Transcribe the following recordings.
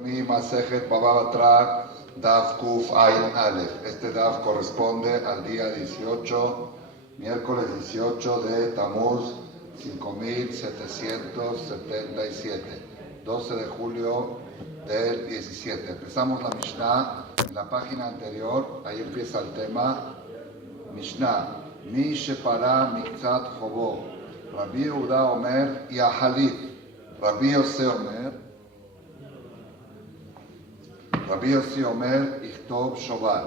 Mi Masejet Baba Batra, Daf Kuf Ain Aleph. Este Daf corresponde al día 18, miércoles 18 de Tamuz 5777, 12 de julio del 17. Empezamos la Mishnah en la página anterior, ahí empieza el tema. Mishnah, Mi Shepara Mikzat Jobo, Rabbi Yehuda Omer Yahalif, Rabbi Yossi Omer, רבי יוסי אומר, יכתוב שובר.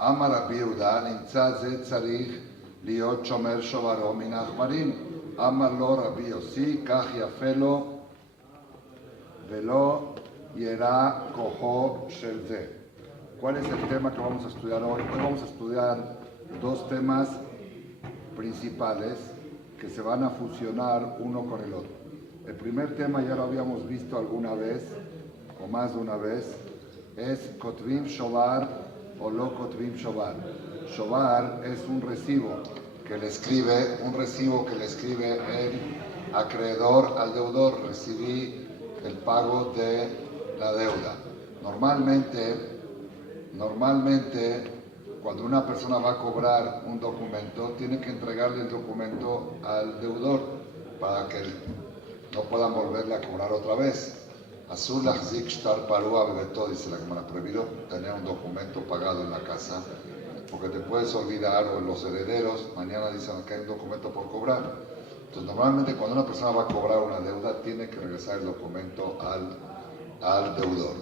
אמר רבי יהודה, נמצא זה צריך להיות שומר שוברו מן העכברים. אמר לו רבי יוסי, כך יפה לו ולא ירא כוחו של זה. ¿Cuál es el tema que vamos a estudiar hoy? Hoy vamos a estudiar dos temas principales que se van a fusionar uno con el otro. El primer tema ya lo habíamos visto alguna vez, o más de una vez, es Kotvim Shobar o lo Kotvim Shobar. Shobar es un recibo que le escribe el acreedor al deudor. Recibí el pago de la deuda. Normalmente, cuando una persona va a cobrar un documento, tiene que entregarle el documento al deudor para que no puedan volverle a cobrar otra vez. Azul Lahzik Shtar Parua Bebeto, dice la Gemara, prohibido tener un documento pagado en la casa, porque te puedes olvidar, o los herederos mañana dicen que hay un documento por cobrar. Entonces, normalmente cuando una persona va a cobrar una deuda, tiene que regresar el documento al deudor.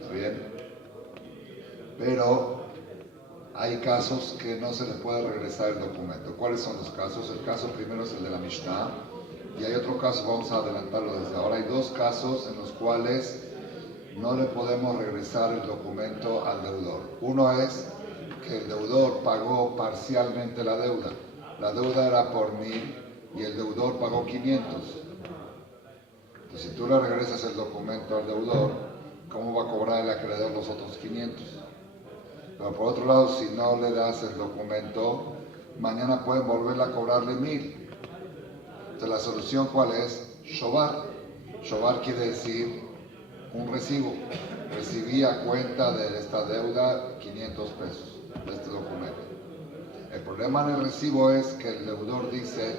¿Está bien? Pero hay casos que no se le puede regresar el documento. ¿Cuáles son los casos? El caso primero es el de la Mishnah. Y hay otro caso, vamos a adelantarlo desde ahora. Hay dos casos en los cuales no le podemos regresar el documento al deudor. Uno es que el deudor pagó parcialmente la deuda. La deuda era por 1,000 y el deudor pagó 500. Entonces, si tú le regresas el documento al deudor, ¿cómo va a cobrar el acreedor los otros 500? Pero por otro lado, si no le das el documento, mañana pueden volverle a cobrarle 1,000. Entonces, ¿la solución cuál es? Shobar. Shobar quiere decir un recibo. Recibí a cuenta de esta deuda 500 pesos de este documento. El problema en el recibo es que el deudor dice,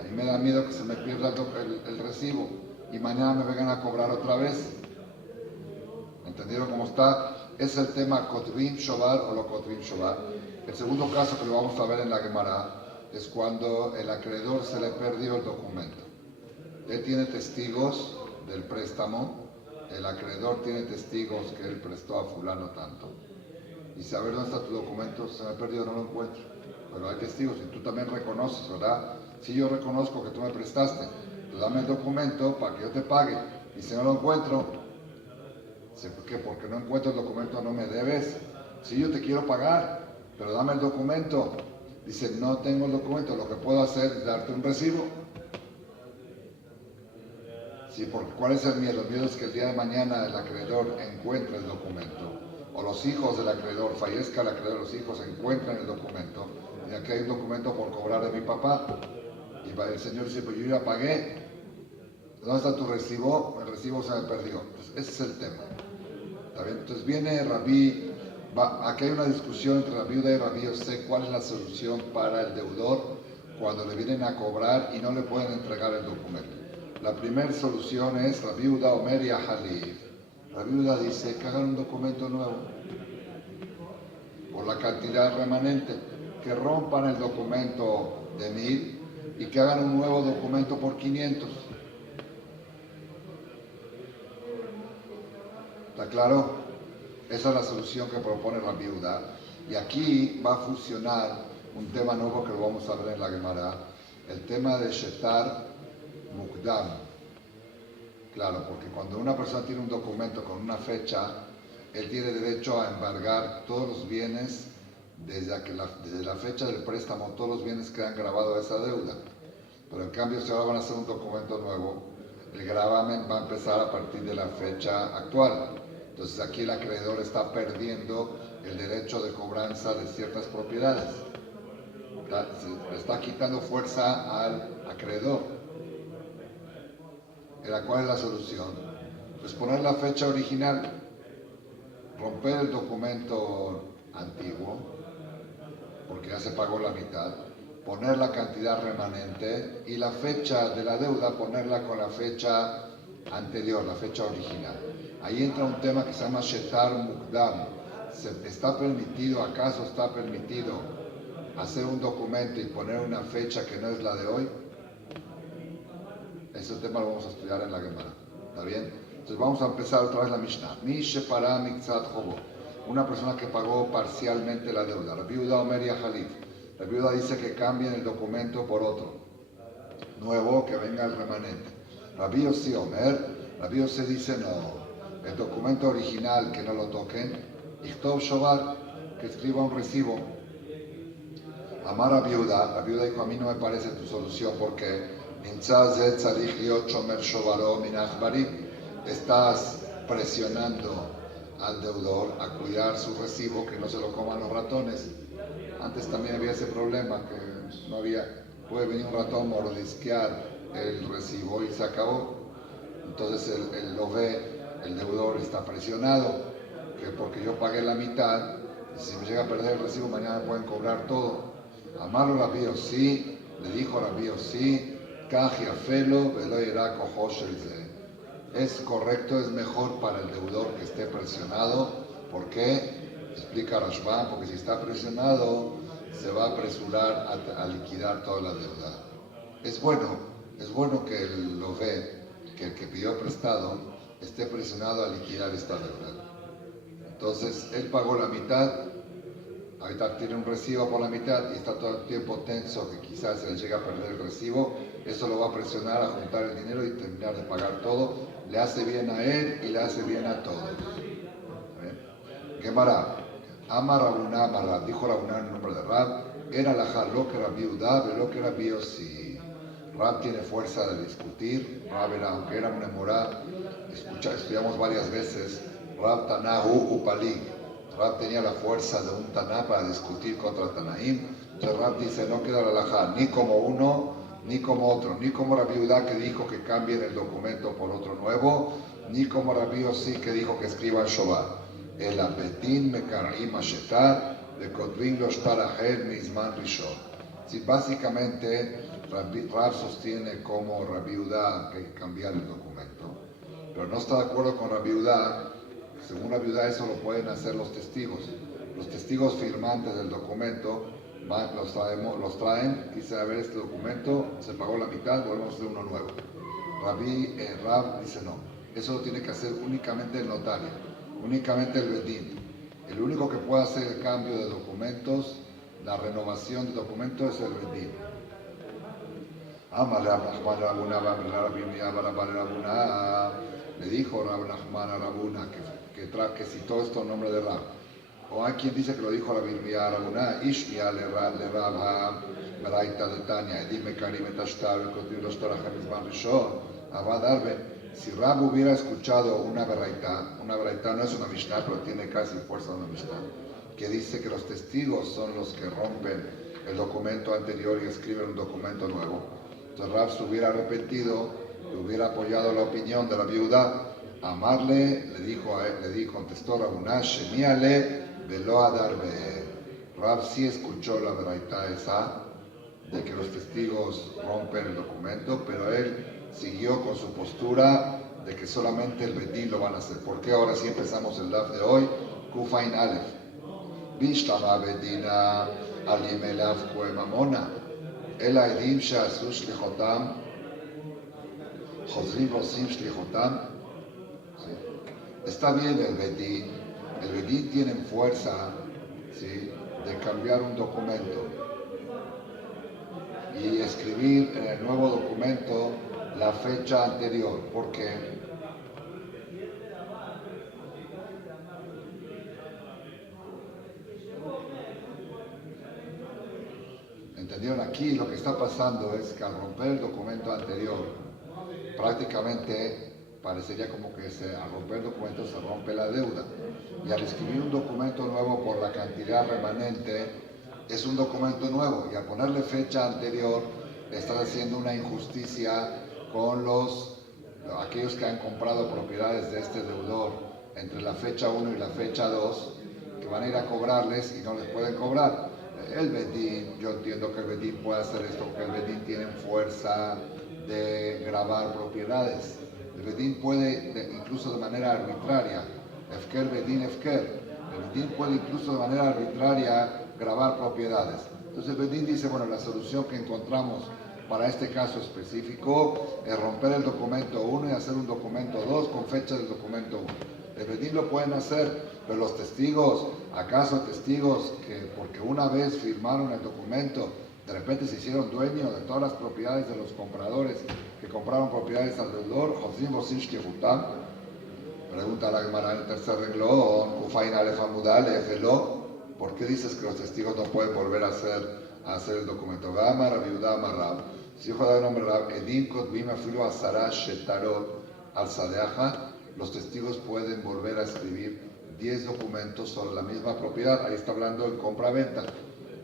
a mí me da miedo que se me pierda el recibo y mañana me vengan a cobrar otra vez. ¿Entendieron cómo está? Es el tema Kotvim Shobar o lo Kotvim Shobar. El segundo caso que lo vamos a ver en la Gemara es cuando el acreedor se le perdió el documento. Él tiene testigos del préstamo, el acreedor tiene testigos que él prestó a fulano tanto. Y dice, a ver, ¿dónde está tu documento? Se me perdió, no lo encuentro. Pero hay testigos y tú también reconoces, ¿verdad? Sí, yo reconozco que tú me prestaste. Tú dame el documento para que yo te pague. Y si no lo encuentro, dice, ¿por qué? Porque no encuentro el documento, no me debes. Sí, yo te quiero pagar, pero dame el documento. Dice, no tengo el documento, lo que puedo hacer es darte un recibo. Sí, porque ¿cuál es el miedo? El miedo es que el día de mañana el acreedor encuentre el documento, o los hijos del acreedor, fallezca el acreedor, los hijos encuentran el documento, y aquí hay un documento por cobrar de mi papá. Y el señor dice, pues yo ya pagué. ¿Dónde está tu recibo? El recibo se me perdió. Entonces, ese es el tema. ¿Está bien? Entonces viene Rabí. Aquí hay una discusión entre Rabbi Yehuda y Rabbi Yossi, cuál es la solución para el deudor cuando le vienen a cobrar y no le pueden entregar el documento. La primera solución es Rabbi Yehuda Omer Yahalif. Rabbi Yehuda dice que hagan un documento nuevo por la cantidad remanente, que rompan el documento de 1,000 y que hagan un nuevo documento por 500. ¿Está claro? Esa es la solución que propone Rabbi Yehuda. Y aquí va a fusionar un tema nuevo que lo vamos a ver en la Gemara, el tema de Shetar Mukdam. Claro, porque cuando una persona tiene un documento con una fecha, él tiene derecho a embargar todos los bienes desde la fecha del préstamo, todos los bienes que han grabado a esa deuda. Pero en cambio, si ahora van a hacer un documento nuevo, el gravamen va a empezar a partir de la fecha actual. Entonces aquí el acreedor está perdiendo el derecho de cobranza de ciertas propiedades. Se está quitando fuerza al acreedor. ¿Cuál es la solución? Pues poner la fecha original, romper el documento antiguo, porque ya se pagó la mitad, poner la cantidad remanente y la fecha de la deuda ponerla con la fecha anterior, la fecha original. Ahí entra un tema que se llama Shetar Mukdam. ¿Acaso está permitido hacer un documento y poner una fecha que no es la de hoy? Ese tema lo vamos a estudiar en la Gemara. ¿Está bien? Entonces vamos a empezar otra vez la Mishnah. Mi Shepara Mikzat Jobo. Una persona que pagó parcialmente la deuda. Rabbi Yehuda Omer Yahalif. Rabbi Yehuda dice que cambien el documento por otro nuevo, que venga el remanente. Rabbi Yossi Omer. Rabbi Yossi dice no. El documento original que no lo toquen. Ichtov Shobar, que escriba un recibo. Amar Rabbi Yehuda. Rabbi Yehuda dijo, a mí no me parece tu solución porque estás presionando al deudor a cuidar su recibo, que no se lo coman los ratones. Antes también había ese problema, que no había, puede venir un ratón mordisquear el recibo y se acabó. Entonces él lo ve, el deudor está presionado, que porque yo pagué la mitad, si me llega a perder el recibo mañana me pueden cobrar todo. Amarlo Rabbi Yossi, le dijo Rabbi Yossi, es correcto, es mejor para el deudor que esté presionado. ¿Por qué? Explica Rashbam, porque si está presionado se va a apresurar a liquidar toda la deuda. Es bueno que él lo ve, que el que pidió prestado esté presionado a liquidar esta deuda. Entonces él pagó la mitad, ahorita tiene un recibo por la mitad y está todo el tiempo tenso que quizás se le llegue a perder el recibo. Eso lo va a presionar a juntar el dinero y terminar de pagar todo. Le hace bien a él y le hace bien a todos. Gemara, Amar Rabuna Amar, dijo Rabuna en el nombre de Rab, era la lo que Rabbi Yehuda, lo que Rabbi Yossi. Rab tiene fuerza de discutir. Rab era, aunque era un emorá, estudiamos varias veces, Rab Tanahu Upalig. Rab tenía la fuerza de un Taná para discutir contra Tanaim. Entonces Rab dice, no queda la halajá ni como uno, ni como otro, ni como Rabbi Yehuda que dijo que cambien el documento por otro nuevo, ni como Rabbi Yossi que dijo que escriban Shobar. El apetín mekarim ashetar de kotvin lo shtar aher mizman rishon. Sí, básicamente Rab sostiene como Rabbi Yehuda que hay que cambiar el documento, pero no está de acuerdo con Rabbi Yehuda. Según Rabbi Yehuda eso lo pueden hacer los testigos. Los testigos firmantes del documento los traen, quise ver este documento, se pagó la mitad, volvemos a hacer uno nuevo. Rab dice no, eso lo tiene que hacer únicamente el notario, únicamente el bedín. El único que puede hacer el cambio de documentos, la renovación de documentos es el bedín. Le dijo Rab Nachman a Rabuna que citó esto en nombre de Rab. O hay quien dice que lo dijo la Biblia Rabuna, Ishmia le Rab Beraita de Tania, dime Karim etashtar, el cotir los Torahim Izman Rishon, Abad Arbe. Si Rab hubiera escuchado una Beraita no es una Mishnah, pero tiene casi fuerza de una Mishnah, que dice que los testigos son los que rompen el documento anterior y escriben un documento nuevo. Entonces Rab se hubiera arrepentido, le hubiera apoyado la opinión de la viuda. Amarle, contestó Rabuna, Shemiale, velo adarbe. Rab sí escuchó la Beraita esa, de que los testigos rompen el documento, pero él siguió con su postura de que solamente el bedín lo van a hacer. ¿Por qué ahora sí empezamos el daf de hoy? Kufain Aleph. Bishtama bedina al yemelaf koemamona. El aidim she'asu shlichotam, chozrim vosim shlichotam. Está bien el bedín tiene fuerza, ¿sí?, de cambiar un documento y escribir en el nuevo documento la fecha anterior. ¿Por qué? ¿Entendieron? Aquí lo que está pasando es que al romper el documento anterior, prácticamente parecería como que al romper el documento se rompe la deuda. Y al escribir un documento nuevo por la cantidad remanente, es un documento nuevo. Y al ponerle fecha anterior, estás haciendo una injusticia con los aquellos que han comprado propiedades de este deudor entre la fecha 1 y la fecha 2, que van a ir a cobrarles y no les pueden cobrar. El Bedín, yo entiendo que el Bedín puede hacer esto porque el Bedín tiene fuerza de grabar propiedades. El Bedín puede, incluso de manera arbitraria, Efker Bedín Efker, el Bedín puede incluso de manera arbitraria grabar propiedades. Entonces el Bedín dice, bueno, la solución que encontramos para este caso específico es romper el documento 1 y hacer un documento 2 con fecha del documento 1. El Bedín lo pueden hacer, pero los testigos, ¿acaso testigos que porque una vez firmaron el documento, de repente se hicieron dueños de todas las propiedades de los compradores que compraron propiedades al deudor? Pregunta la Gemara en el tercer renglón, Ufain Alef Amudal, ¿por qué dices que los testigos no pueden volver a hacer el documento? Gama, Rabiudá, Marrab. Si hijo de nombre Rab, Edim Kotbim Afilu Asara Shetarot al Sadeaja, los testigos pueden volver a escribir 10 documentos sobre la misma propiedad. Ahí está hablando de compra-venta.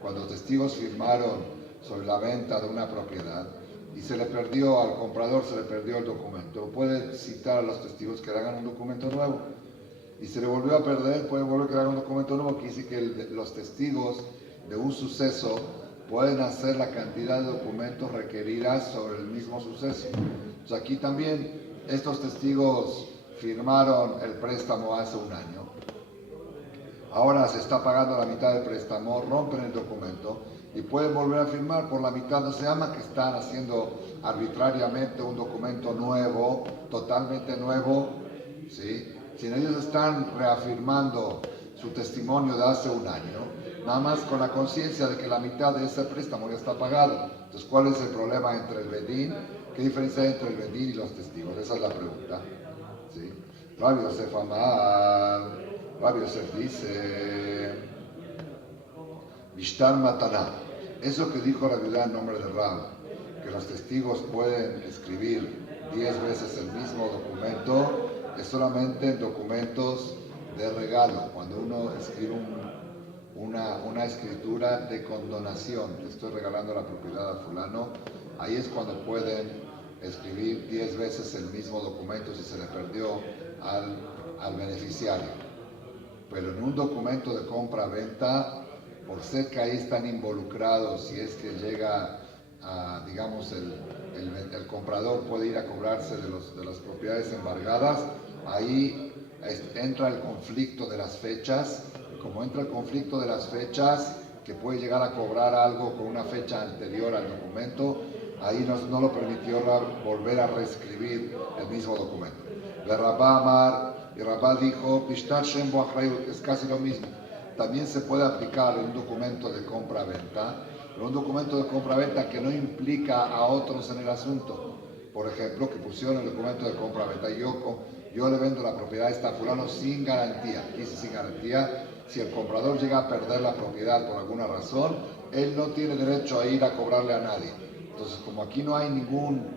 Cuando los testigos firmaron sobre la venta de una propiedad y se le perdió al comprador, se le perdió el documento, puede citar a los testigos que hagan un documento nuevo. Y se le volvió a perder, puede volver a crear un documento nuevo, que dice que los testigos de un suceso pueden hacer la cantidad de documentos requeridas sobre el mismo suceso. Entonces aquí también estos testigos firmaron el préstamo hace un año. Ahora se está pagando la mitad del préstamo, rompen el documento y pueden volver a firmar por la mitad. No se llama que están haciendo arbitrariamente un documento nuevo, totalmente nuevo, ¿sí? Sino ellos están reafirmando su testimonio de hace un año, nada más con la conciencia de que la mitad de ese préstamo ya está pagado. Entonces, ¿cuál es el problema entre el Bedín? ¿Qué diferencia hay entre el Bedín y los testigos? Esa es la pregunta. ¿Sí? Rabbi Yosef Amar, Rabbi Yosef dice, Vishtar Mataná. Eso que dijo la viuda en nombre de Rab, que los testigos pueden escribir 10 veces el mismo documento, es solamente en documentos de regalo. Cuando uno escribe una escritura de condonación, le estoy regalando la propiedad a fulano, ahí es cuando pueden escribir 10 veces el mismo documento si se le perdió al beneficiario. Pero en un documento de compra-venta, por ser que ahí están involucrados, si es que llega a, digamos, el comprador puede ir a cobrarse de las propiedades embargadas, ahí entra el conflicto de las fechas. Como entra el conflicto de las fechas, que puede llegar a cobrar algo con una fecha anterior al documento, ahí no lo permitió volver a reescribir el mismo documento. De Rabá Amar, y Rabá dijo, es casi lo mismo. También se puede aplicar en un documento de compra-venta, pero un documento de compra-venta que no implica a otros en el asunto. Por ejemplo, que pusieron el documento de compra-venta, yo le vendo la propiedad a esta fulano sin garantía. ¿Qué dice sin garantía? Si el comprador llega a perder la propiedad por alguna razón, él no tiene derecho a ir a cobrarle a nadie. Entonces, como aquí no hay ningún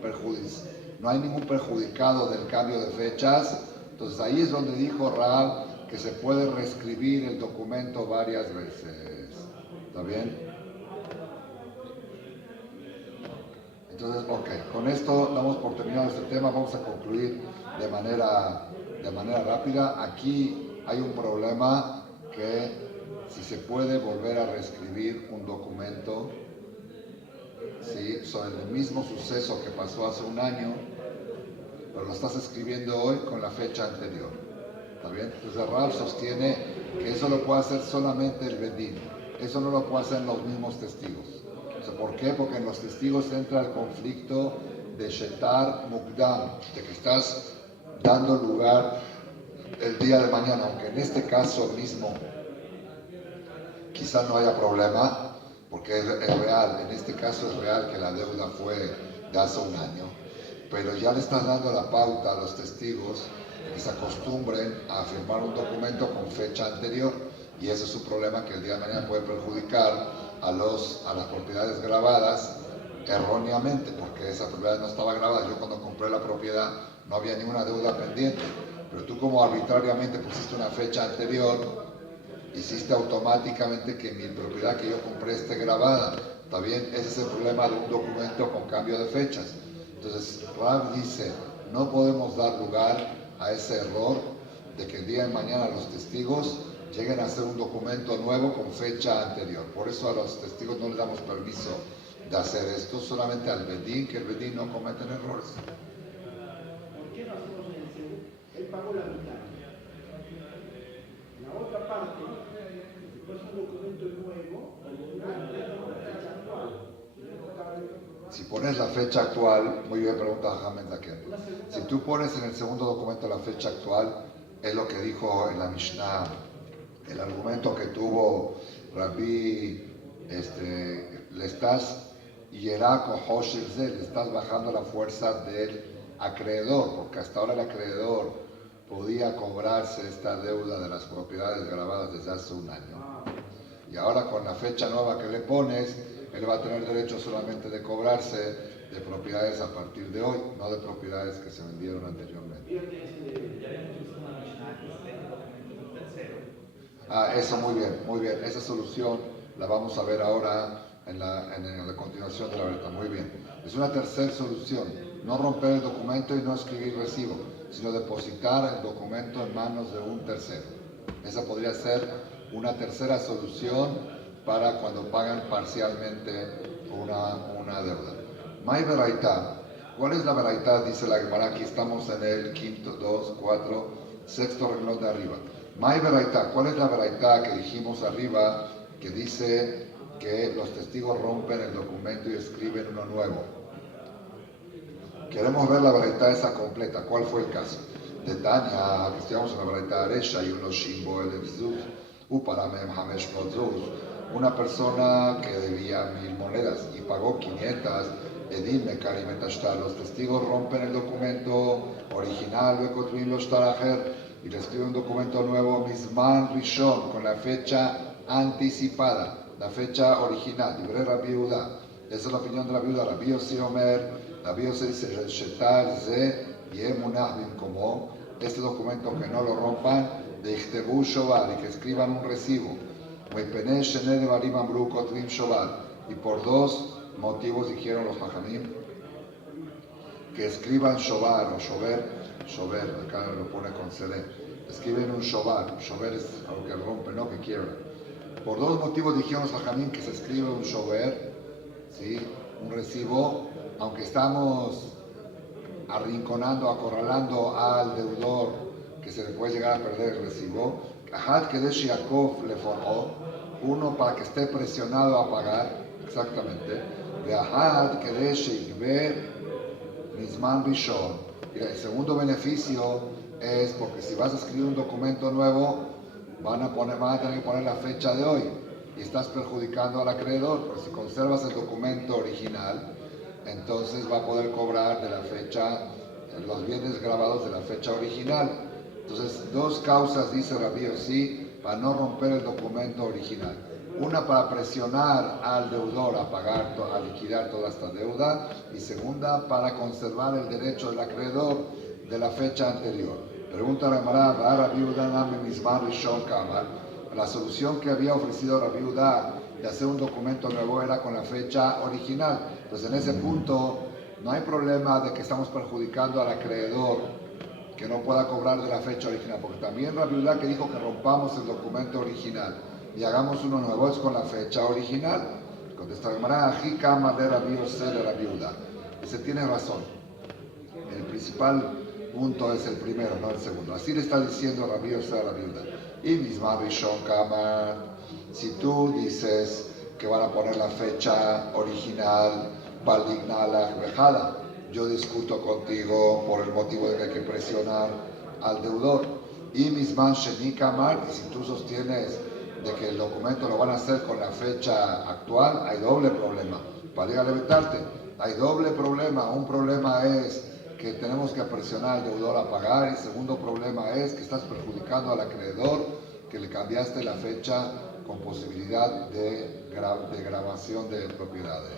perjudicado del cambio de fechas, entonces ahí es donde dijo Rab que se puede reescribir el documento varias veces. ¿Está bien? Entonces, ok, con esto damos por terminado este tema. Vamos a concluir de manera rápida. Aquí hay un problema, que si se puede volver a reescribir un documento, ¿sí?, sobre el mismo suceso que pasó hace un año, pero lo estás escribiendo hoy con la fecha anterior. ¿Está bien? Entonces Rab sostiene que eso lo puede hacer solamente el Bedín. Eso no lo pueden hacer los mismos testigos. O sea, ¿por qué? Porque en los testigos entra el conflicto de Shetar Mukdam, de que estás dando lugar el día de mañana, aunque en este caso mismo quizás no haya problema, porque es real, en este caso es real que la deuda fue de hace un año, pero ya le estás dando la pauta a los testigos de que se acostumbren a firmar un documento con fecha anterior, y ese es su problema, que el día de mañana puede perjudicar a las propiedades grabadas erróneamente, porque esa propiedad no estaba grabada. Yo cuando compré la propiedad no había ninguna deuda pendiente, pero tú, como arbitrariamente pusiste una fecha anterior, hiciste automáticamente que mi propiedad que yo compré esté grabada. ¿Está bien? Ese es el problema de un documento con cambio de fechas. Entonces Rab dice no podemos dar lugar a ese error de que el día de mañana los testigos lleguen a hacer un documento nuevo con fecha anterior. Por eso a los testigos no les damos permiso de hacer esto, solamente al Bedín, que el Bedín no cometen errores. ¿Por qué no hacemos en el segundo? Él pagó la mitad. La otra parte, después un documento nuevo, con la fecha actual. Si pones la fecha actual, muy bien pregunta Hamed Zaken. Si tú pones en el segundo documento la fecha actual, es lo que dijo en la Mishnah, el argumento que tuvo Rabbi, le estás le estás bajando la fuerza del acreedor, porque hasta ahora el acreedor podía cobrarse esta deuda de las propiedades grabadas desde hace un año. Y ahora con la fecha nueva que le pones, él va a tener derecho solamente de cobrarse de propiedades a partir de hoy, no de propiedades que se vendieron anteriormente. Eso muy bien, muy bien. Esa solución la vamos a ver ahora en la continuación de la verdad. Muy bien. Es una tercera solución. No romper el documento y no escribir recibo, sino depositar el documento en manos de un tercero. Esa podría ser una tercera solución para cuando pagan parcialmente una deuda. May Beraitá. ¿Cuál es la Beraitá? Dice la Gemara. Aquí estamos en el quinto, 2, 4, sexto renglón de arriba. May Beraitá. ¿Cuál es la Beraitá que dijimos arriba que dice que los testigos rompen el documento y escriben uno nuevo? Queremos ver la Beraitá esa completa. ¿Cuál fue el caso? De Tania, que estudiamos en la Beraitá Aresha, y uno Shimbo el Zuz, Uparamem Hamesh Zuz. Una persona que debía 1000 monedas y pagó 500, Edim Mekari Metashtar. Los testigos rompen el documento original, Bekotrin los Tarajer, y le escriben un documento nuevo, Misman Rishon, con la fecha anticipada, la fecha original, Libre Rabbi Yehuda. Esa es la opinión de la viuda. Rabbi Yossi Omer, Rabbi Yossi dice, Shetar Ze Yemunah Bimkomo, este documento que no lo rompan, de Ichtebu Shobar, y que escriban un recibo. Y por dos motivos dijeron los Jajamim que escriban Shobar o Shober, acá lo pone con CD, escriben un Shobar es algo que rompe, no que quiebra. Por dos motivos dijeron los Jajamim que se escribe un Shober, ¿sí? Un recibo, aunque estamos arrinconando, acorralando al deudor, que se le puede llegar a perder el recibo. Uno para que esté presionado a pagar, exactamente. Y el segundo beneficio es porque si vas a escribir un documento nuevo, van a tener que poner la fecha de hoy y estás perjudicando al acreedor, porque si conservas el documento original, entonces va a poder cobrar de la fecha, los bienes grabados de la fecha original. Entonces, dos causas, dice Rabbi Yossi, para no romper el documento original. Una, para presionar al deudor a pagar, a liquidar toda esta deuda. Y segunda, para conservar el derecho del acreedor de la fecha anterior. Pregunta la Gemara, la solución que había ofrecido Rabbi Yehuda de hacer un documento nuevo era con la fecha original. Pues en ese punto no hay problema de que estamos perjudicando al acreedor que no pueda cobrar de la fecha original, porque también Rabbi Yehuda, que dijo que rompamos el documento original y hagamos uno nuevo, es con la fecha original. Contesta la Gemara, Jikama de Rabbi Yossi de Rabbi Yehuda. Ese tiene razón. El principal punto es el primero, no el segundo. Así le está diciendo Rabbi Yossi a Rabbi Yehuda. Y misma Rishon Kama, si tú dices que van a poner la fecha original, Baldignala Vejada, yo discuto contigo por el motivo de que hay que presionar al deudor. Y misman Sheni Kamar, y si tú sostienes de que el documento lo van a hacer con la fecha actual, hay doble problema. Para ir a levantarte, hay doble problema. Un problema es que tenemos que presionar al deudor a pagar, y el segundo problema es que estás perjudicando al acreedor, que le cambiaste la fecha con posibilidad de grabación de propiedades.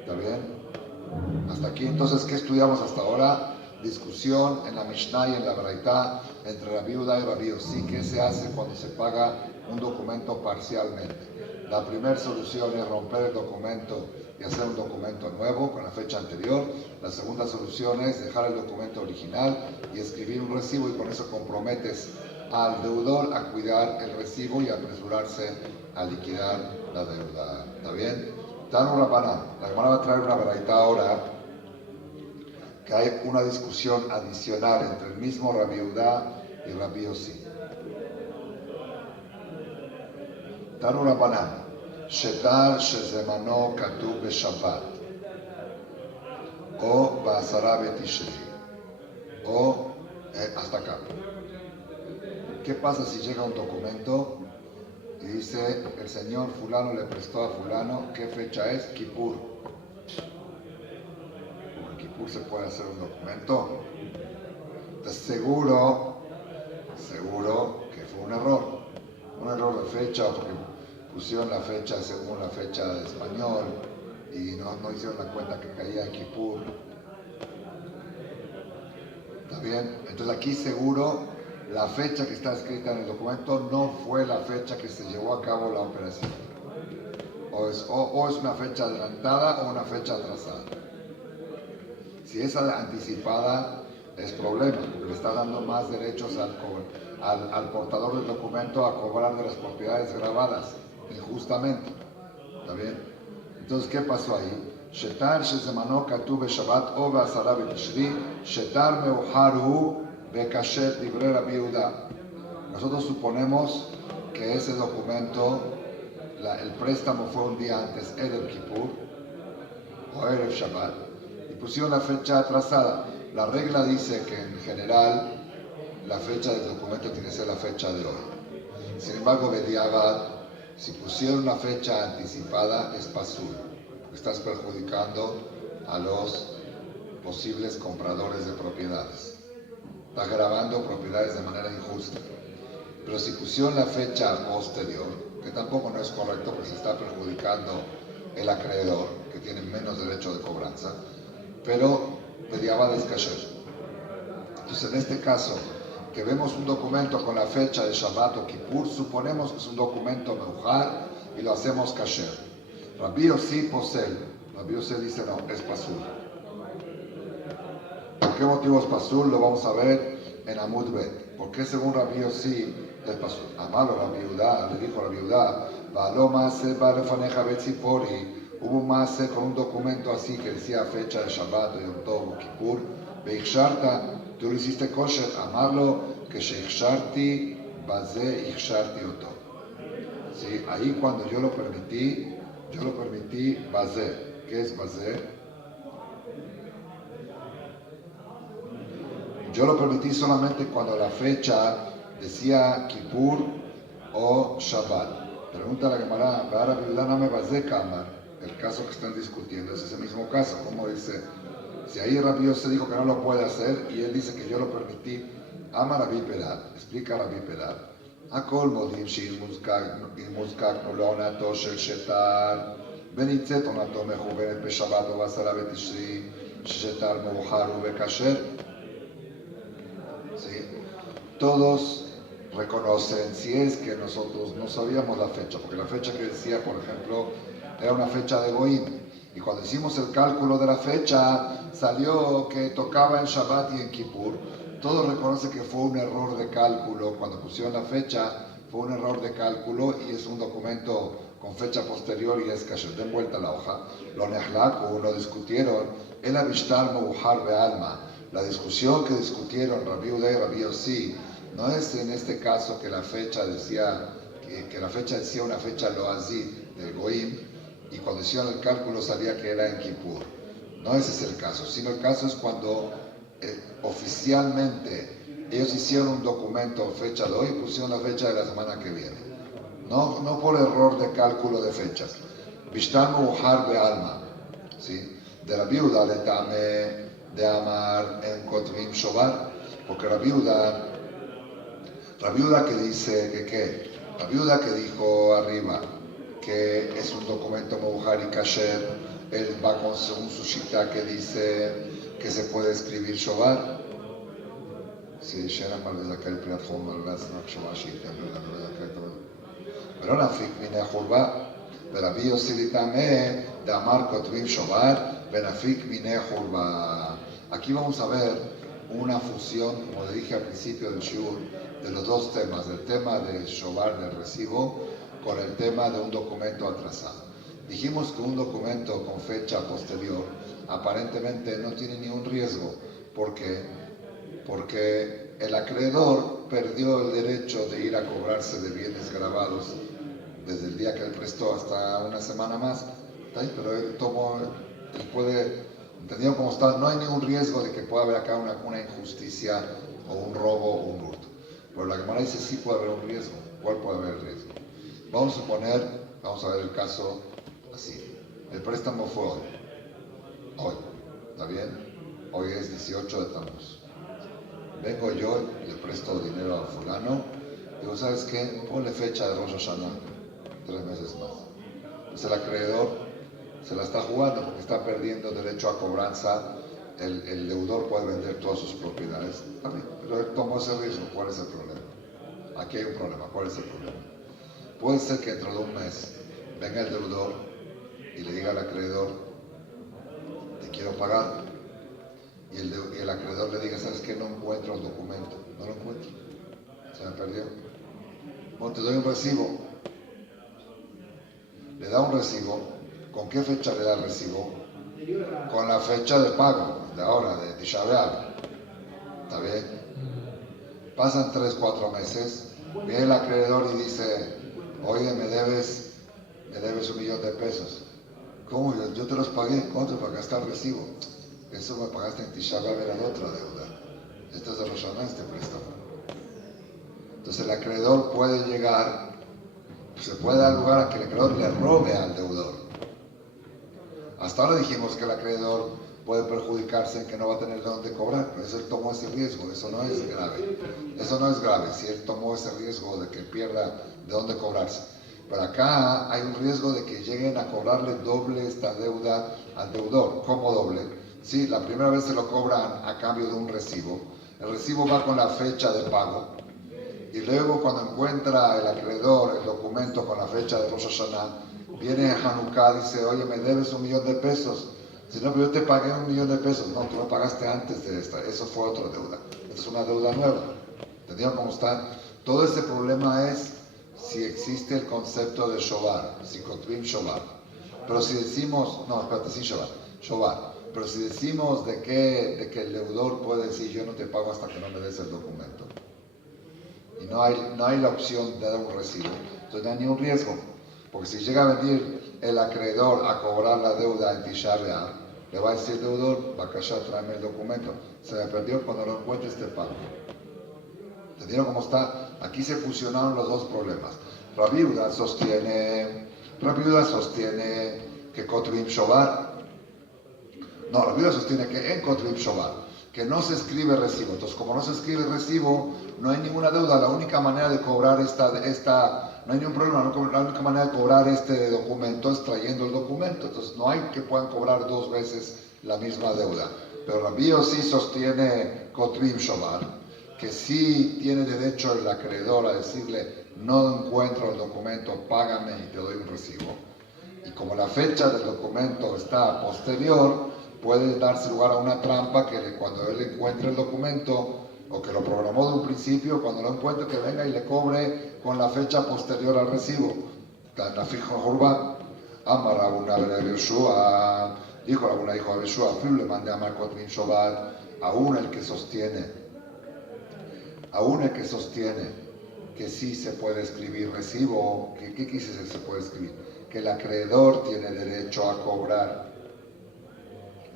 ¿Está bien? Hasta aquí, entonces, ¿qué estudiamos hasta ahora? Discusión en la Mishnah y en la Beraitá entre Rabbi Yehuda y Rabbi Yossi. ¿Qué se hace cuando se paga un documento parcialmente? La primera solución es romper el documento y hacer un documento nuevo con la fecha anterior. La segunda solución es dejar el documento original y escribir un recibo, y con eso comprometes al deudor a cuidar el recibo y apresurarse a liquidar la deuda. ¿Está bien? Tanu Rabbanan, la Gemara va a traer una veraita ahora, que hay una discusión adicional entre el mismo Rabbi Yehuda y Rabbi Yossi. Tanu Rabbanan, Shetar shezemano katub beshabbat, o ba'asara betishri, o hasta acá. ¿Qué pasa si llega un documento y dice, el señor fulano le prestó a fulano, ¿qué fecha es? Kippur. ¿Por Kippur se puede hacer un documento? Entonces seguro que fue un error de fecha, porque pusieron la fecha según la fecha de español y no hicieron la cuenta que caía en Kippur. ¿Está bien? Entonces aquí seguro la fecha que está escrita en el documento no fue la fecha que se llevó a cabo la operación. O es una fecha adelantada o una fecha atrasada. Si es anticipada, es problema, porque le está dando más derechos al portador del documento a cobrar de las propiedades grabadas injustamente. ¿Está bien? Entonces, ¿qué pasó ahí? Shetar shezemano katub beshabbat o ba'asara betishri, shetar meuharu bekasher divrei Rabbi Yehuda. Nosotros suponemos que ese documento, el préstamo fue un día antes, Erev Kippur o Erev Shabbat, y pusieron la fecha atrasada. La regla dice que en general la fecha del documento tiene que ser la fecha de hoy. Sin embargo, Bediavad, si pusieron una fecha anticipada, es pasul. Estás perjudicando a los posibles compradores de propiedades. Estás grabando propiedades de manera injusta. Pero si pusieron la fecha posterior, que tampoco no es correcto, porque se está perjudicando el acreedor, que tiene menos derecho de cobranza, pero Bediavad es kasher. Entonces, en este caso, que vemos un documento con la fecha de Shabbat o Kippur, suponemos que es un documento meujar y lo hacemos kasher. Rabbi Yossi posel. Rabbi Yossi dice no, es pasul. ¿Por qué motivo es pasul? Lo vamos a ver en Amud Bet. ¿Por qué según Rabbi Yossi es pasul? Amalo Rabbi Yehuda, le dijo Rabbi Yehuda, Valo Maase Barefaneja Betzipori. Hubo un Maase con un documento así que decía fecha de Shabbat o Yom Tov o Kippur. Beiksharta, tú lo hiciste kosher. Amarlo que Sheiksharti Baze Iksharti Oto. ¿Sí? Ahí cuando yo lo permití Bazé. ¿Qué es Bazé? Yo lo permití solamente cuando la fecha decía Kippur o Shabbat. Pregunta la Gemara, el caso que están discutiendo es ese mismo caso. ¿Cómo dice? Si ahí Rabbi Yossi dijo que no lo puede hacer y él dice que yo lo permití, ama Rabbi Pelat, explica Rabbi Pelat. הכל מודים שאם מוזקק לעונתו של שטר ונמצאת עונתו מכוונת בשבת או בעשרה בתשרי ששטר מאוחר ובכשר. ¿Sí? Todos reconocen, si es que nosotros no sabíamos la fecha, porque la fecha que decía, por ejemplo, era una fecha de Goim, y cuando hicimos el cálculo de la fecha salió que tocaba en Shabbat y en Kippur. Todos reconocen que fue un error de cálculo. Cuando pusieron la fecha, fue un error de cálculo y es un documento con fecha posterior y es kasher. Den vuelta la hoja. Lo nehlaku, lo discutieron. El avishtar mouhar be'alma. La discusión que discutieron Rabbi Yehuda y Rabbi Yossi no es en este caso que la fecha decía una fecha loazit de Goim y cuando hicieron el cálculo sabía que era en Kippur. No ese es el caso, sino el caso es cuando oficialmente ellos hicieron un documento fecha de hoy y pusieron la fecha de la semana que viene. No por error de cálculo de fechas. Bishtar Mouhar Be'alma. ¿Sí? De Rabbi Yehuda le tame de amar en Kotvim Shobar. Porque Rabbi Yehuda que dice que ¿qué? Rabbi Yehuda que dijo arriba que es un documento Mouhar y Kasher, él va con un sushita que dice que se puede escribir Shobar. Sí, pero Nafik viene a Jurba. ורבי יוסי ליטמא דאמר כותבים שובר ונפיק מיני חורבה. Aquí vamos a ver una fusión, como le dije al principio del shiur, de los dos temas, del tema de shobar, del recibo, con el tema de un documento atrasado. Dijimos que un documento con fecha posterior aparentemente no tiene ningún riesgo. ¿Por qué? Porque el acreedor perdió el derecho de ir a cobrarse de bienes grabados desde el día que él prestó hasta una semana más, pero él tomó, él puede, entendido cómo está, no hay ningún riesgo de que pueda haber acá una injusticia o un robo o un hurto. Pero la Gemara dice sí puede haber un riesgo. ¿Cuál puede haber el riesgo? Vamos a suponer, vamos a ver el caso así. El préstamo fue hoy, ¿está bien? Hoy es 18 de Tammuz. Vengo yo y le presto dinero a fulano. Digo, ¿sabes qué? Ponle fecha de Rosh Hashanah, 3 meses más. Entonces el acreedor se la está jugando porque está perdiendo derecho a cobranza. El deudor puede vender todas sus propiedades. Pero él tomó ese riesgo. ¿Cuál es el problema? Aquí hay un problema. ¿Cuál es el problema? Puede ser que dentro de un mes venga el deudor y le diga al acreedor, te quiero pagar. Y el acreedor le diga, ¿sabes qué? No encuentro el documento. No lo encuentro. Se me perdió. Bueno, te doy un recibo. Le da un recibo. ¿Con qué fecha le da el recibo? Con la fecha de pago, de ahora, de Tisha B'Av. ¿Está bien? Pasan 3-4 meses. Viene el acreedor y dice, oye, me debes $1,000,000. ¿Cómo? Yo te los pagué. ¿Cuánto pagaste el recibo? Eso me pagaste en Tisha B'Av, era de otra deuda. Esto es de Rosh Hashanah, este préstamo. Entonces el acreedor puede llegar, se puede dar lugar a que el acreedor le robe al deudor. Hasta ahora dijimos que el acreedor puede perjudicarse en que no va a tener de dónde cobrar, pero eso él tomó ese riesgo, eso no es grave. Eso no es grave si él tomó ese riesgo de que pierda de dónde cobrarse. Pero acá hay un riesgo de que lleguen a cobrarle doble esta deuda al deudor. ¿Cómo doble? Sí, la primera vez se lo cobran a cambio de un recibo. El recibo va con la fecha de pago. Y luego cuando encuentra el acreedor el documento con la fecha de Rosh Hashanah, viene Hanukkah y dice, oye, me debes $1,000,000. Si no, pero yo te pagué $1,000,000. No, tú me pagaste antes de esta. Eso fue otra deuda. Esta es una deuda nueva. ¿Entendieron cómo está? Todo este problema es si existe el concepto de shobar, si kotvim shobar. Pero si decimos, no, espérate, sin shobar. Pero si decimos de que el deudor puede decir, yo no te pago hasta que no me des el documento. Y no hay la opción de dar un recibo. Entonces no hay ningún riesgo. Porque si llega a venir el acreedor a cobrar la deuda en Tisha B'Av, le va a decir deudor, Bakasha, tráeme el documento. Se me perdió, cuando lo encuentres te pago. ¿Entendieron cómo está? Aquí se fusionaron los dos problemas. Rabbi Yehuda sostiene que Kotvim Shobar. No, Rabbi Yehuda sostiene que en Kotvim Shobar, que no se escribe recibo. Entonces, como no se escribe recibo, no hay ninguna deuda. La única manera de cobrar no hay ningún problema. La única manera de cobrar este documento es trayendo el documento. Entonces, no hay que puedan cobrar 2 veces la misma deuda. Pero Rabbi Yehuda sí sostiene Kotvim Shobar, que sí tiene derecho el acreedor a decirle, no encuentro el documento, págame y te doy un recibo. Y como la fecha del documento está posterior, puede darse lugar a una trampa que cuando él encuentre el documento, o que lo programó de un principio, cuando lo encuentre, que venga y le cobre con la fecha posterior al recibo. Amar Rabuna ben Yoshua, dijo Rabuna, dijo a Yoshua, Filu le mandé a Marcot bin Shobat, aún el que sostiene que sí se puede escribir recibo. ¿Qué quise decir se puede escribir? Que el acreedor tiene derecho a cobrar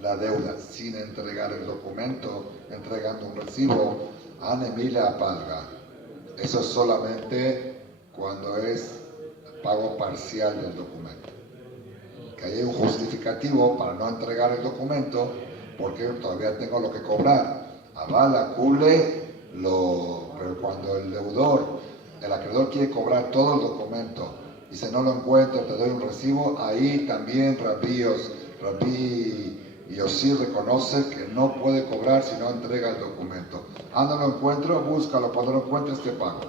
la deuda sin entregar el documento, entregando un recibo, anemila palga. Eso es solamente cuando es pago parcial del documento. Que hay un justificativo para no entregar el documento porque todavía tengo lo que cobrar. Avala, cule, pero cuando el acreedor quiere cobrar todo el documento, dice no lo encuentro, te doy un recibo, ahí también Rabbi Yossi reconoce que no puede cobrar si no entrega el documento. No lo encuentro, búscalo, cuando lo encuentres te pago.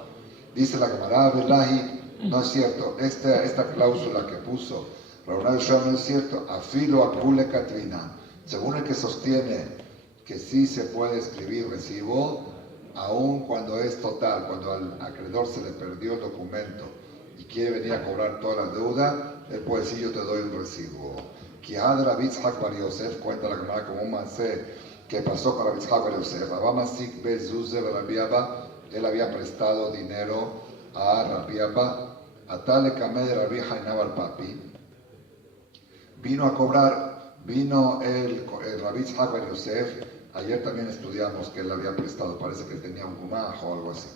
Dice la Gemara, Belahi, No es cierto. Esta cláusula que puso Raúl Yoshua no es cierto. Afilo acule Katrina. Según el que sostiene que sí se puede escribir recibo, aun cuando es total, cuando al acreedor se le perdió el documento y quiere venir a cobrar toda la deuda, él puede decir yo te doy un recibo. Kiad Rabbi Yitzhak Bar Yosef, cuenta la Gemara como un mancé que pasó con Rabbi Yitzhak Bar Yosef. Rabba Masik Bezuze Rabbi Abba, él había prestado dinero a Rabbi Abba, a tal Kameh de Rabbi Hainab al Papi, vino a cobrar, vino el Rabbi Yitzhak Bar Yosef. Ayer también estudiamos que él había prestado, parece que tenía un gumaj o algo así.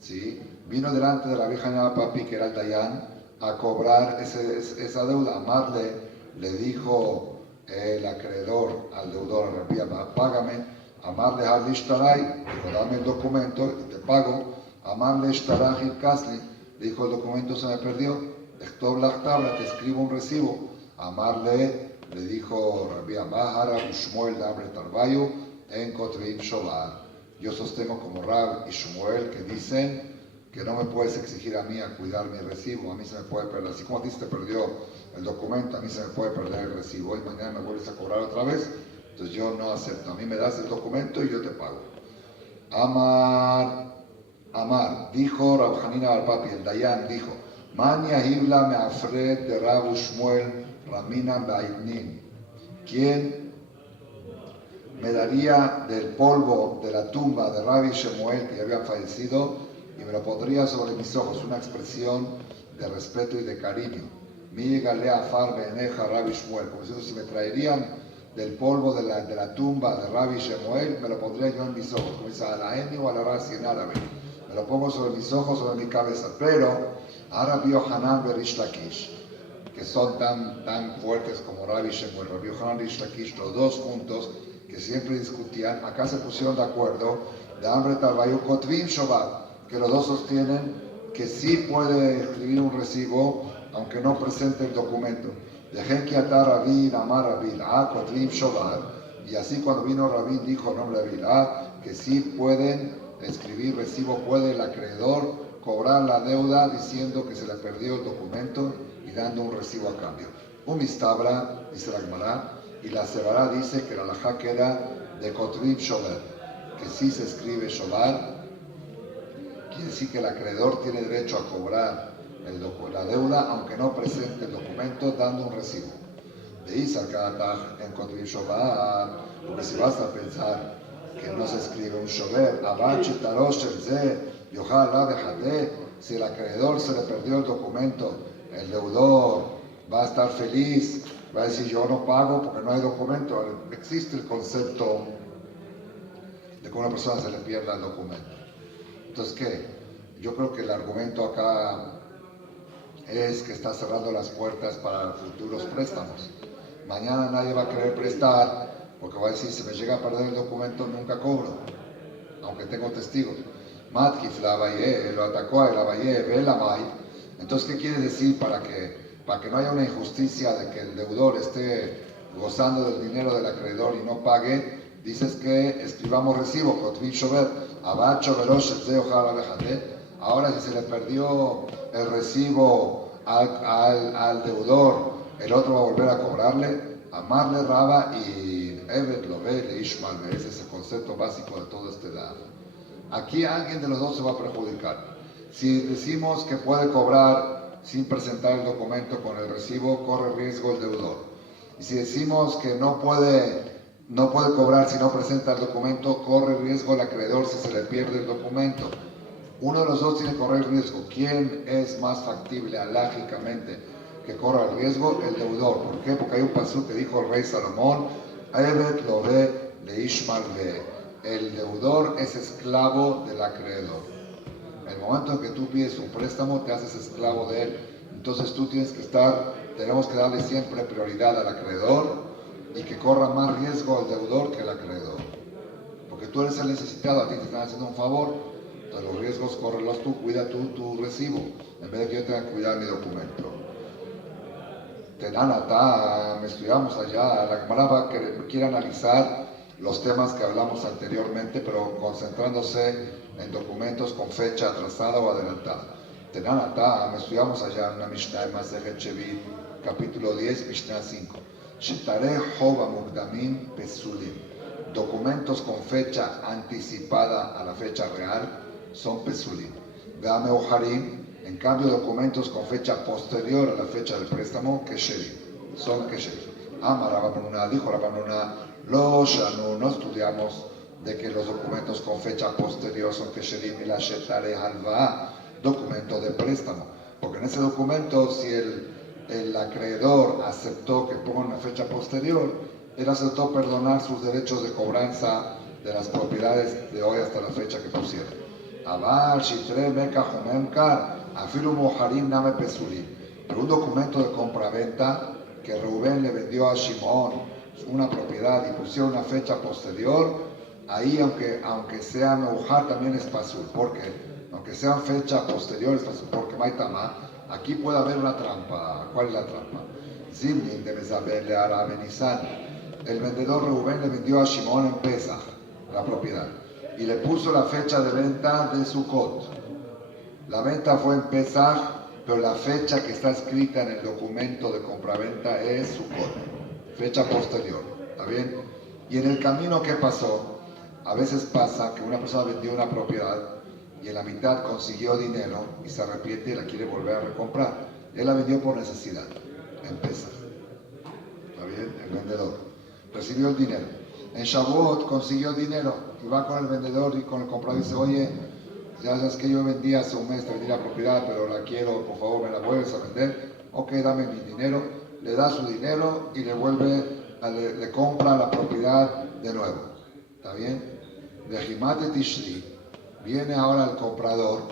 ¿Sí? Vino delante de la vieja Naba Papi, que era el Dayan, a cobrar esa deuda. Amarle le dijo el acreedor al deudor, a Rabbi Abba, págame. Amarle al Ishtaray, dijo, dame el documento y te pago. Amarle Ishtaray Kasli, dijo, el documento se me perdió. Estoy la tabla, te escribo un recibo. Amarle le dijo Rabbi Abba, Hara Shmuel Dabre Tarbayu en Kotvim Shobar. Yo sostengo como Rab y Shmuel que dicen que no me puedes exigir a mí a cuidar mi recibo, a mí se me puede perder. Así como a ti se te perdió el documento, a mí se me puede perder el recibo y mañana me vuelves a cobrar otra vez. Entonces yo no acepto. A mí me das el documento y yo te pago. Amar, dijo Rab Hanina al Papi, el Dayan dijo, Man Yahibla Meafred de Rab Shmuel Ramina Baidnin. ¿Quién me daría del polvo de la tumba de Rabbi Shemuel que ya había fallecido y me lo pondría sobre mis ojos? Una expresión de respeto y de cariño. Mi galea farbe eneja Rabbi Shemuel. Como diciendo, si me traerían del polvo de la tumba de Rabbi Shemuel, me lo pondría yo en mis ojos. Como dice a la eni o a la razi en árabe. Me lo pongo sobre mis ojos, sobre mi cabeza. Pero Rabbi Yohanan Berish Lakish, que son tan fuertes como Rabbi Shemuel, Rabbi Yohanan Rish Lakish, los dos juntos, que siempre discutían, acá se pusieron de acuerdo, de Ambre Tarbayu Kotvim Shobat, que los dos sostienen que sí puede escribir un recibo, aunque no presente el documento. Dejen que atar Rabbi, Amar Rabbi, Kotvim Shobat, y así cuando vino Rabbi dijo el nombre de Rabbi, que sí pueden escribir recibo, puede el acreedor cobrar la deuda diciendo que se le perdió el documento y dando un recibo a cambio. Un mistabra, dice la Gemara, y la Sebará dice que la halajá queda de Kotvim Shobar, que si se escribe Shobar, quiere decir que el acreedor tiene derecho a cobrar la deuda, aunque no presente el documento, dando un recibo. De Isar Kadataj en Kotvim Shobar, porque si vas a pensar que no se escribe un Shober, Abachi Tarosh Ze, Yohara Bejade, si el acreedor se le perdió el documento, el deudor va a estar feliz, va a decir yo no pago porque no hay documento. Existe el concepto de que a una persona se le pierda el documento. Entonces, ¿qué? Yo creo que el argumento acá es que está cerrando las puertas para futuros préstamos. Mañana nadie va a querer prestar porque va a decir, si me llega a perder el documento nunca cobro, aunque tengo testigos. Matkif la Valle, lo atacó a la Valle, ve la Valle. Entonces, ¿qué quiere decir para que no haya una injusticia de que el deudor esté gozando del dinero del acreedor y no pague? Dices que escribamos recibo, Kotvim Shober, Abacho Verosh Ze Ojalá Bejate. Ahora, si se le perdió el recibo al deudor, el otro va a volver a cobrarle. Amarle Raba y Evet lo ve, le Ishmael, ese es el concepto básico de todo este lado. Aquí alguien de los dos se va a perjudicar. Si decimos que puede cobrar sin presentar el documento con el recibo, corre riesgo el deudor. Y si decimos que no puede cobrar si no presenta el documento, corre riesgo el acreedor si se le pierde el documento. Uno de los dos tiene que correr riesgo. ¿Quién es más factible alágicamente que corra el riesgo? El deudor. ¿Por qué? Porque hay un pasú que dijo el rey Salomón, Evet lo ve, le Ishmael ve. El deudor es esclavo del acreedor. En el momento en que tú pides un préstamo, te haces esclavo de él. Entonces tú tenemos que darle siempre prioridad al acreedor y que corra más riesgo el deudor que el acreedor. Porque tú eres el necesitado, a ti te están haciendo un favor, entonces los riesgos córrelos tú, cuida tú tu recibo, en vez de que yo tenga que cuidar mi documento. Tenanata, estudiamos allá, la Gemara quiere analizar los temas que hablamos anteriormente, pero concentrándose en documentos con fecha atrasada o adelantada. Tenanatá, estudiamos allá en una Mishnah en Masejet Shevit, capítulo 10, Mishnah 5. Shetare Hova Mukdamin Pesulim. Documentos con fecha anticipada a la fecha real son Pesulim. Veame Oharim, en cambio, documentos con fecha posterior a la fecha del préstamo, Kesherim. Son Kesherim. Ama Rabanuna, dijo Rabanuna, lo Shanu, no estudiamos de que los documentos con fecha posterior son Kesherim y la Shetare Halva, documento de préstamo. Porque en ese documento, si el acreedor aceptó que ponga una fecha posterior, él aceptó perdonar sus derechos de cobranza de las propiedades de hoy hasta la fecha que pusieron. Abar, Shitre, Meka, Jumemkar, Afilu Moharim, Name Pesulim. Pero un documento de compra-venta que Rubén le vendió a Shimón una propiedad y pusieron una fecha posterior, ahí aunque sea Meujar también es Pasul. ¿Por qué? Aunque sean fecha posterior es Pasul. Porque Maitama, aquí puede haber una trampa. ¿Cuál es la trampa? Zimnin de Mezabel le hará Benizán. El vendedor Rubén le vendió a Shimón en Pesach la propiedad y le puso la fecha de venta de Sukkot. La venta fue en Pesach, pero la fecha que está escrita en el documento de compraventa es Sukkot, fecha posterior. ¿Está bien? Y en el camino, ¿qué pasó? A veces pasa que una persona vendió una propiedad y en la mitad consiguió dinero y se arrepiente y la quiere volver a recomprar. Él la vendió por necesidad, en Pesach. ¿Está bien? El vendedor recibió el dinero. En Shavuot consiguió dinero y va con el vendedor y con el comprador y dice, oye, ya sabes que yo vendí hace un mes, te vendí la propiedad, pero la quiero, por favor, me la vuelves a vender. Ok, dame mi dinero. Le da su dinero y le compra la propiedad de nuevo. ¿Está bien? Vejimate Tishri, viene ahora el comprador,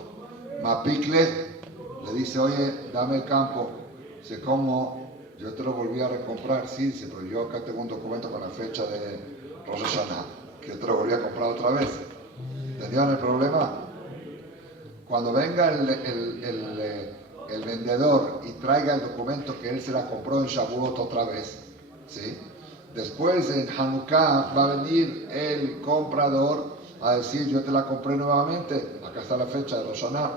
Mapikle, le dice, oye, dame el campo. Dice, ¿cómo? Yo te lo volví a recomprar. Sí, dice, pero yo acá tengo un documento con la fecha de Rosh Hashanah, que yo te lo volví a comprar otra vez. ¿Entendieron el problema? Cuando venga el vendedor y traiga el documento que él se la compró en Shavuot otra vez, ¿sí? Después en Hanukkah va a venir el comprador a decir, yo te la compré nuevamente, acá está la fecha de Rosh Hashanah.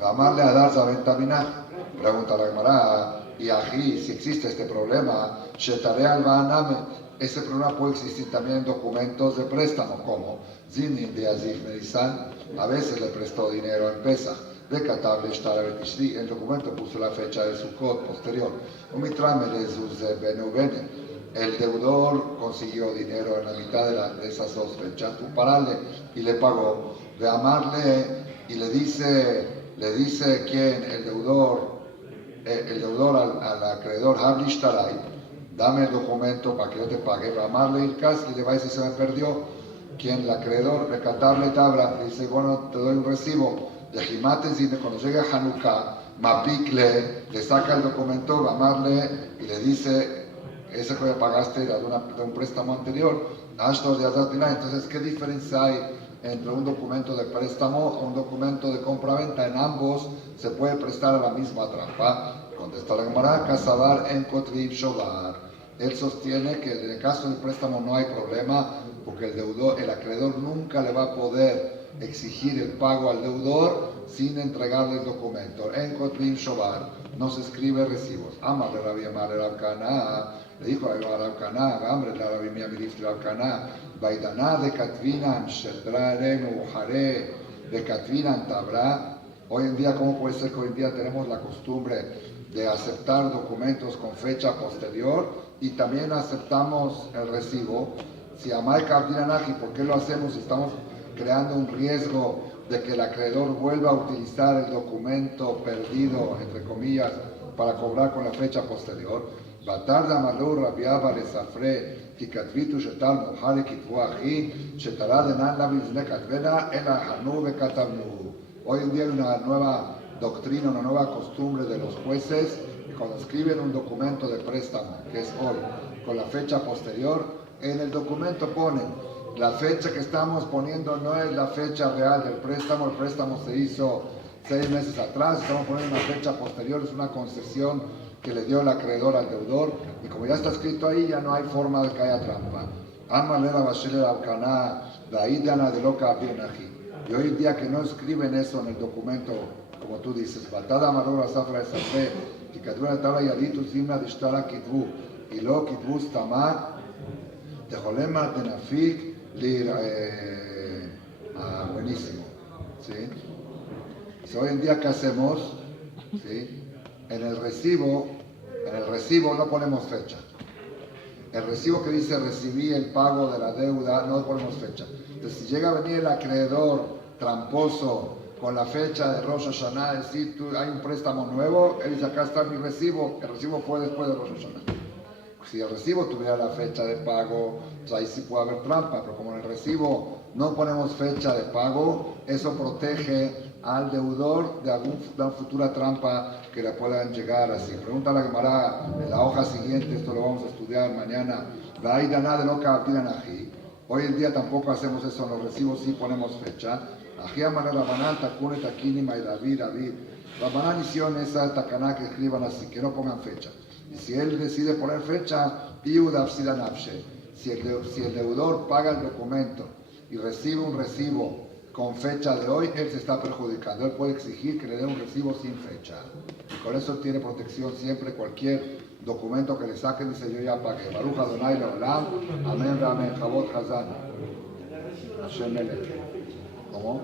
Gamarle a dar Zaventaminá, pregunta la Gemara, y aquí, si existe este problema, Shetare Albaname, ese problema puede existir también en documentos de préstamo, como Zinim de Azif Medizan, a veces le prestó dinero en Pesach, de Katable Shtara Betishri, el documento puso la fecha de Sukkot posterior, Umitrame de Zuz Benubene, el deudor consiguió dinero en la mitad de esas dos fechas, pararle y le pagó, de amarle y le dice quién, el deudor al acreedor, Hablish Taray, dame el documento para que yo te pague, de amarle el caso y le va a decir se me perdió, quien el acreedor, recatarle tabla, dice bueno, te doy un recibo, de Jimates y cuando llegue a Hanukkah, Mapikle, le saca el documento, de amarle y le dice, ese que pagaste de un préstamo anterior, entonces, ¿qué diferencia hay entre un documento de préstamo o un documento de compra-venta? En ambos se puede prestar a la misma trampa. Contesta la Gemara, Kasabar en Kotrib Shobar. Él sostiene que en el caso del préstamo no hay problema, porque el acreedor nunca le va a poder exigir el pago al deudor sin entregarle el documento. En Kotrib Shobar no se escribe recibos. Amarle Rabbi Amar el Alcaná. Le dijo a Rab Caná, Gamre, la Rabbi Miamirif Rab Caná, Baidaná de Katvinan, Shedrare, Mujare, de Katvinan Tabra. Hoy en día, ¿cómo puede ser que hoy en día tenemos la costumbre de aceptar documentos con fecha posterior y también aceptamos el recibo? Si Amai Kabdinanaji, ¿por qué lo hacemos? Estamos creando un riesgo de que el acreedor vuelva a utilizar el documento perdido, entre comillas, para cobrar con la fecha posterior. Batarda Malur Rabiaba Lesafre, Kikatvitu Shetal Mohare Kitvuahi, Shetará de Nan Labizne Katvena, Ela Hanu Bekatamnu. Hoy en día hay una nueva doctrina, una nueva costumbre de los jueces, que cuando escriben un documento de préstamo, que es hoy, con la fecha posterior, en el documento ponen, la fecha que estamos poniendo no es la fecha real del préstamo, el préstamo se hizo 6 meses atrás, estamos poniendo una fecha posterior, es una concesión que le dio el acreedor al deudor, y como ya está escrito ahí, ya no hay forma de que haya trampa. Amalera Bashele Alcaná, Daidana de Loca Abirnaji. Y hoy en día que no escriben eso en el documento, como tú dices, Batada Maror Asafra Esafre, y Kaduna Tabla Yaditu Zimna Dishtara Kitbu, y luego Kitbu Stama, de Jolema Tenafik, Lir, buenísimo, ¿sí? Si hoy en día, ¿qué hacemos? ¿Sí? En el recibo no ponemos fecha. El recibo que dice recibí el pago de la deuda, no ponemos fecha. Entonces, si llega a venir el acreedor tramposo con la fecha de Rosh Hashanah, decir, hay un préstamo nuevo, él dice, acá está mi recibo, el recibo fue después de Rosh Hashanah. Si el recibo tuviera la fecha de pago, pues ahí sí puede haber trampa, pero como en el recibo no ponemos fecha de pago, eso protege al deudor de alguna futura trampa que le puedan llegar así. Pregunta la Gemara en la hoja siguiente, esto lo vamos a estudiar mañana. Hoy en día tampoco hacemos eso, en los recibos sí ponemos fecha. Rabanán hicieron esa tacaná que escriban así, que no pongan fecha. Y si él decide poner fecha, si el deudor paga el documento y recibe un recibo con fecha de hoy, él se está perjudicando. Él puede exigir que le dé un recibo sin fecha. Y con eso tiene protección siempre cualquier documento que le saquen, dice yo ya pagué. Baruch Adonai Leolam, amén, amén, Jabot Hazan. Hashem Melech. ¿Cómo?